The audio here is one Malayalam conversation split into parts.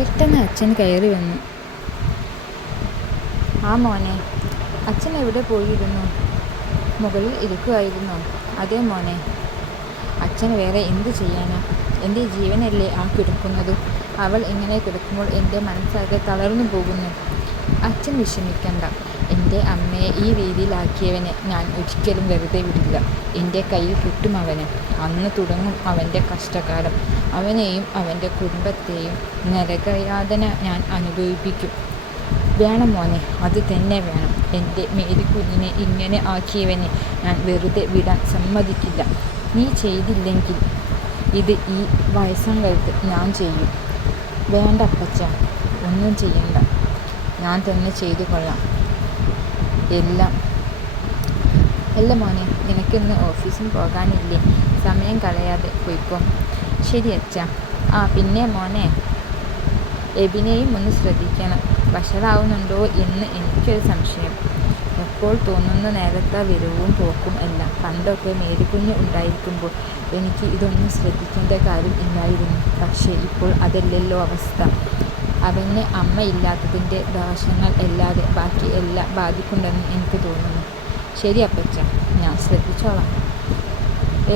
പെട്ടെന്ന് അച്ഛൻ കയറി വന്നു. ആ മോനെ, അച്ഛൻ എവിടെ പോയിരുന്നു? മുകളിൽ ഇരിക്കുമായിരുന്നോ? അതെ മോനെ. അച്ഛൻ വേറെ എന്ത് ചെയ്യാനാ? എൻ്റെ ജീവനല്ലേ ആ കിടക്കുന്നത്. അവൾ ഇങ്ങനെ കിടക്കുമ്പോൾ എൻ്റെ മനസ്സാകെ തളർന്നു പോകുന്നു. അച്ഛൻ വിഷമിക്കണ്ട. എൻ്റെ അമ്മയെ ഈ രീതിയിലാക്കിയവനെ ഞാൻ ഒരിക്കലും വെറുതെ വിടില്ല. എൻ്റെ കയ്യിൽ കിട്ടും അവന്. അന്ന് തുടങ്ങും അവൻ്റെ കഷ്ടകാലം. അവനെയും അവൻ്റെ കുടുംബത്തെയും നരകയാതന ഞാൻ അനുഭവിപ്പിക്കും. വേണം മോനെ, അത് തന്നെ വേണം. എൻ്റെ മേരിക്കുഞ്ഞിനെ ഇങ്ങനെ ആക്കിയവനെ ഞാൻ വെറുതെ വിടാൻ സമ്മതിക്കില്ല. നീ ചെയ്തില്ലെങ്കിൽ ഇത് ഈ വയസ്സങ്ങൾക്ക് ഞാൻ ചെയ്യും. വേണ്ട അപ്പച്ച, ഒന്നും ചെയ്യണ്ട. ഞാൻ തന്നെ ചെയ്തു കൊള്ളാം എല്ലാം. അല്ല മോനെ, നിനക്കിന്ന് ഓഫീസിൽ പോകാനില്ലേ? സമയം കളയാതെ പോയിക്കോ. ശരി അച്ഛ. പിന്നെ മോനെ, എബിനെയും ഒന്ന് ശ്രദ്ധിക്കണം. വഷളാവുന്നുണ്ടോ എന്ന് എനിക്കൊരു സംശയം. എപ്പോൾ തോന്നുന്ന നേരത്തെ വരവും പോക്കും എല്ലാം. പണ്ടൊക്കെ മേരിക്കുഞ്ഞ് ഉണ്ടായിരിക്കുമ്പോൾ എനിക്ക് ഇതൊന്നും ശ്രദ്ധിക്കേണ്ട കാര്യം ഇല്ലായിരുന്നു. പക്ഷേ ഇപ്പോൾ അതല്ലല്ലോ അവസ്ഥ. അവന് അമ്മയില്ലാത്തതിൻ്റെ ദോഷങ്ങൾ അല്ലാതെ ബാക്കി എല്ലാം ബാധിക്കുന്നുണ്ടെന്ന് എനിക്ക് തോന്നുന്നു. ശരി അപ്പച്ച, ഞാൻ ശ്രദ്ധിച്ചോളാം.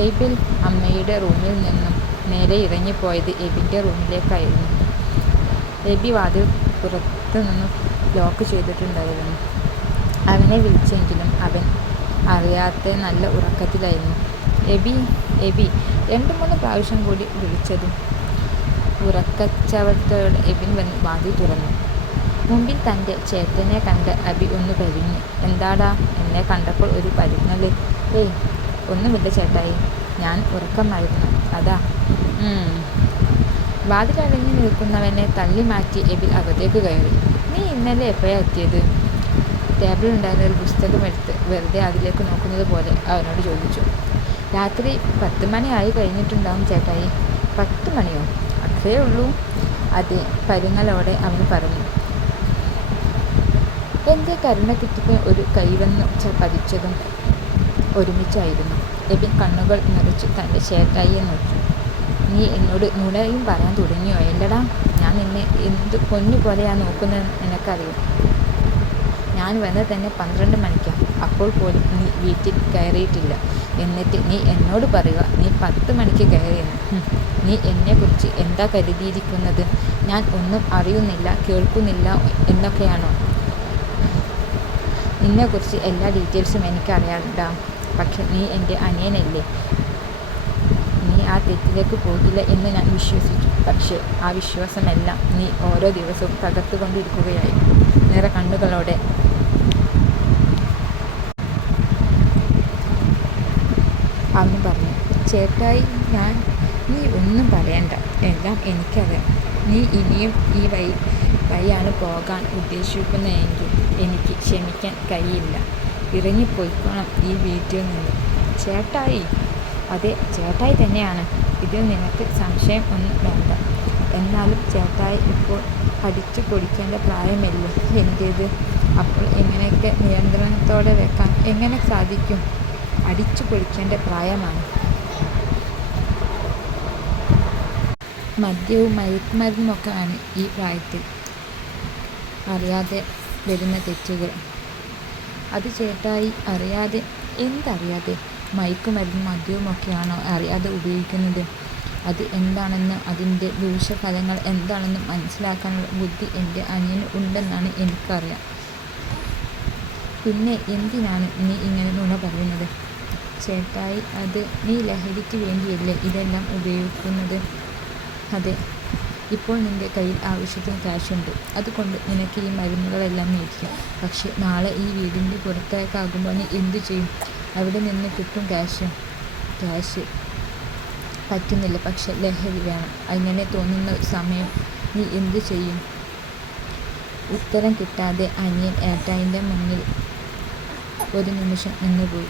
എബിൻ അമ്മയുടെ റൂമിൽ നിന്നും നേരെ ഇറങ്ങിപ്പോയത് എബിൻ്റെ റൂമിലേക്കായിരുന്നു. എബി വാതിൽ പുറത്തു നിന്നും ലോക്ക് ചെയ്തിട്ടുണ്ടായിരുന്നു. അവനെ വിളിച്ചെങ്കിലും അവൻ അറിയാത്ത നല്ല ഉറക്കത്തിലായിരുന്നു. എബി എബി 2-3 പ്രാവശ്യം കൂടി വിളിച്ചതും ഉറക്കച്ചവടത്തോടെ എബിൻ വന്ന് വാതിൽ തുറന്നു. മുമ്പിൽ തൻ്റെ ചേട്ടനെ കണ്ട് അബി ഒന്ന് പരിങ്ങി. എന്താടാ, എന്നെ കണ്ടപ്പോൾ ഒരു പരിങ്ങല്? ഏയ് ഒന്നുമില്ല ചേട്ടായി, ഞാൻ ഉറക്കമായിരുന്നു, അതാ. വാതിലടഞ്ഞു നിൽക്കുന്നവനെ തള്ളി മാറ്റി എബിൻ അകത്തേക്ക് കയറി. നീ ഇന്നലെ എപ്പോഴാണ് എത്തിയത്? ടേബിളിലുണ്ടായിരുന്ന ഒരു പുസ്തകമെടുത്ത് വെറുതെ അതിലേക്ക് നോക്കുന്നത് പോലെ അവനോട് ചോദിച്ചു. രാത്രി 10 മണിയായി കഴിഞ്ഞിട്ടുണ്ടാവും ചേട്ടായി. 10 മണിയോ? അത്രയേ ഉള്ളൂ? അതെ, പരുങ്ങലോടെ അവൻ പറഞ്ഞു. എൻ്റെ കരുണക്കിറ്റിക്ക് ഒരു കൈവന്ന് പതിച്ചതും ഒരുമിച്ചായിരുന്നു. എബിൻ കണ്ണുകൾ നിറച്ച് തൻ്റെ ചേട്ടായിയെ നോക്കി. നീ എന്നോട് നുണയും പറയാൻ തുടങ്ങിയോ? എല്ലടാ, ഞാൻ നിന്നെ എന്ത് പൊന്നു പോലെയാണ് നോക്കുന്നത് നിനക്കറിയും. ഞാൻ വന്നത് തന്നെ 12 മണിക്കാണ്. അപ്പോൾ പോലും നീ വീട്ടിൽ കയറിയിട്ടില്ല. എന്നിട്ട് നീ എന്നോട് പറയുക നീ 10 മണിക്ക് കയറിയെന്ന്. നീ എന്നെക്കുറിച്ച് എന്താ കരുതിയിരിക്കുന്നത്? ഞാൻ ഒന്നും അറിയുന്നില്ല, കേൾക്കുന്നില്ല എന്നൊക്കെയാണോ? നിന്നെക്കുറിച്ച് എല്ലാ ഡീറ്റെയിൽസും എനിക്കറിയാം. പക്ഷെ നീ എൻ്റെ അനിയനല്ലേ. നീ ആ തെറ്റിലേക്ക് പോകില്ല എന്ന് ഞാൻ വിശ്വസിച്ചു. പക്ഷേ ആ വിശ്വാസമെല്ലാം നീ ഓരോ ദിവസവും തകർത്തുകൊണ്ടിരിക്കുകയായി. നിറ കണ്ണുകളോടെ അവൻ പറഞ്ഞു. ചേട്ടായി, നീ ഒന്നും പറയണ്ട, എല്ലാം എനിക്കറിയാം. നീ ഇനിയും ഈ വഴിയാണ് പോകാൻ ഉദ്ദേശിക്കുന്നതെങ്കിൽ എനിക്ക് ക്ഷമിക്കാൻ കഴിയില്ല. ഇറങ്ങിപ്പോയിക്കോണം ഈ വീട്ടിൽ നിന്ന്. ചേട്ടായി. അതെ, ചേട്ടായി തന്നെയാണ്. ഇതിൽ നിനക്ക് സംശയം ഒന്നും വേണ്ട. എന്നാലും ചേട്ടായി ഇപ്പോൾ അടിച്ചു പൊടിക്കേണ്ട പ്രായമല്ലേ എൻ്റേത്. അപ്പോൾ എങ്ങനെയൊക്കെ നിയന്ത്രണത്തോടെ വെക്കാൻ എങ്ങനെ സാധിക്കും? അടിച്ചു പൊടിക്കേണ്ട പ്രായമാണ്. മദ്യവും മയക്കുമരുന്നുമൊക്കെ ആണ് ഈ പ്രായത്തിൽ അറിയാതെ വരുന്ന തെറ്റുകൾ. അത് ചേട്ടായി അറിയാതെ? എന്തറിയാതെ? മയക്കുമരുന്നും മദ്യവുമൊക്കെയാണോ അറിയാതെ ഉപയോഗിക്കുന്നത്? അത് എന്താണെന്നും അതിൻ്റെ ദൂഷ്യഫലങ്ങൾ എന്താണെന്നും മനസ്സിലാക്കാനുള്ള ബുദ്ധി എൻ്റെ അനിയന് ഉണ്ടെന്നാണ് എനിക്കറിയാം. പിന്നെ എന്തിനാണ് നീ ഇങ്ങനെ നുണ പറയുന്നത്? ചേട്ടായി, അത് നീ ലഹരിക്ക് വേണ്ടിയല്ലേ ഇതെല്ലാം ഉപയോഗിക്കുന്നത്? അതെ. ഇപ്പോൾ നിൻ്റെ കയ്യിൽ ആവശ്യത്തിന് ക്യാഷുണ്ട്. അതുകൊണ്ട് നിനക്ക് ഈ മരുന്നുകളെല്ലാം മേടിക്കാം. പക്ഷെ നാളെ ഈ വീടിൻ്റെ പുറത്തേക്കാകുമ്പോൾ നീ എന്തു ചെയ്യും? അവിടെ നിന്ന് കിട്ടും ക്യാഷ് പറ്റുന്നില്ല, പക്ഷെ ലഹരി വേണം. അങ്ങനെ തോന്നുന്ന സമയം നീ എന്തു ചെയ്യും? ഉത്തരം കിട്ടാതെ അനിയൻ ഏട്ടായിൻ്റെ മുന്നിൽ ഒരു നിമിഷം നിന്നുപോയി.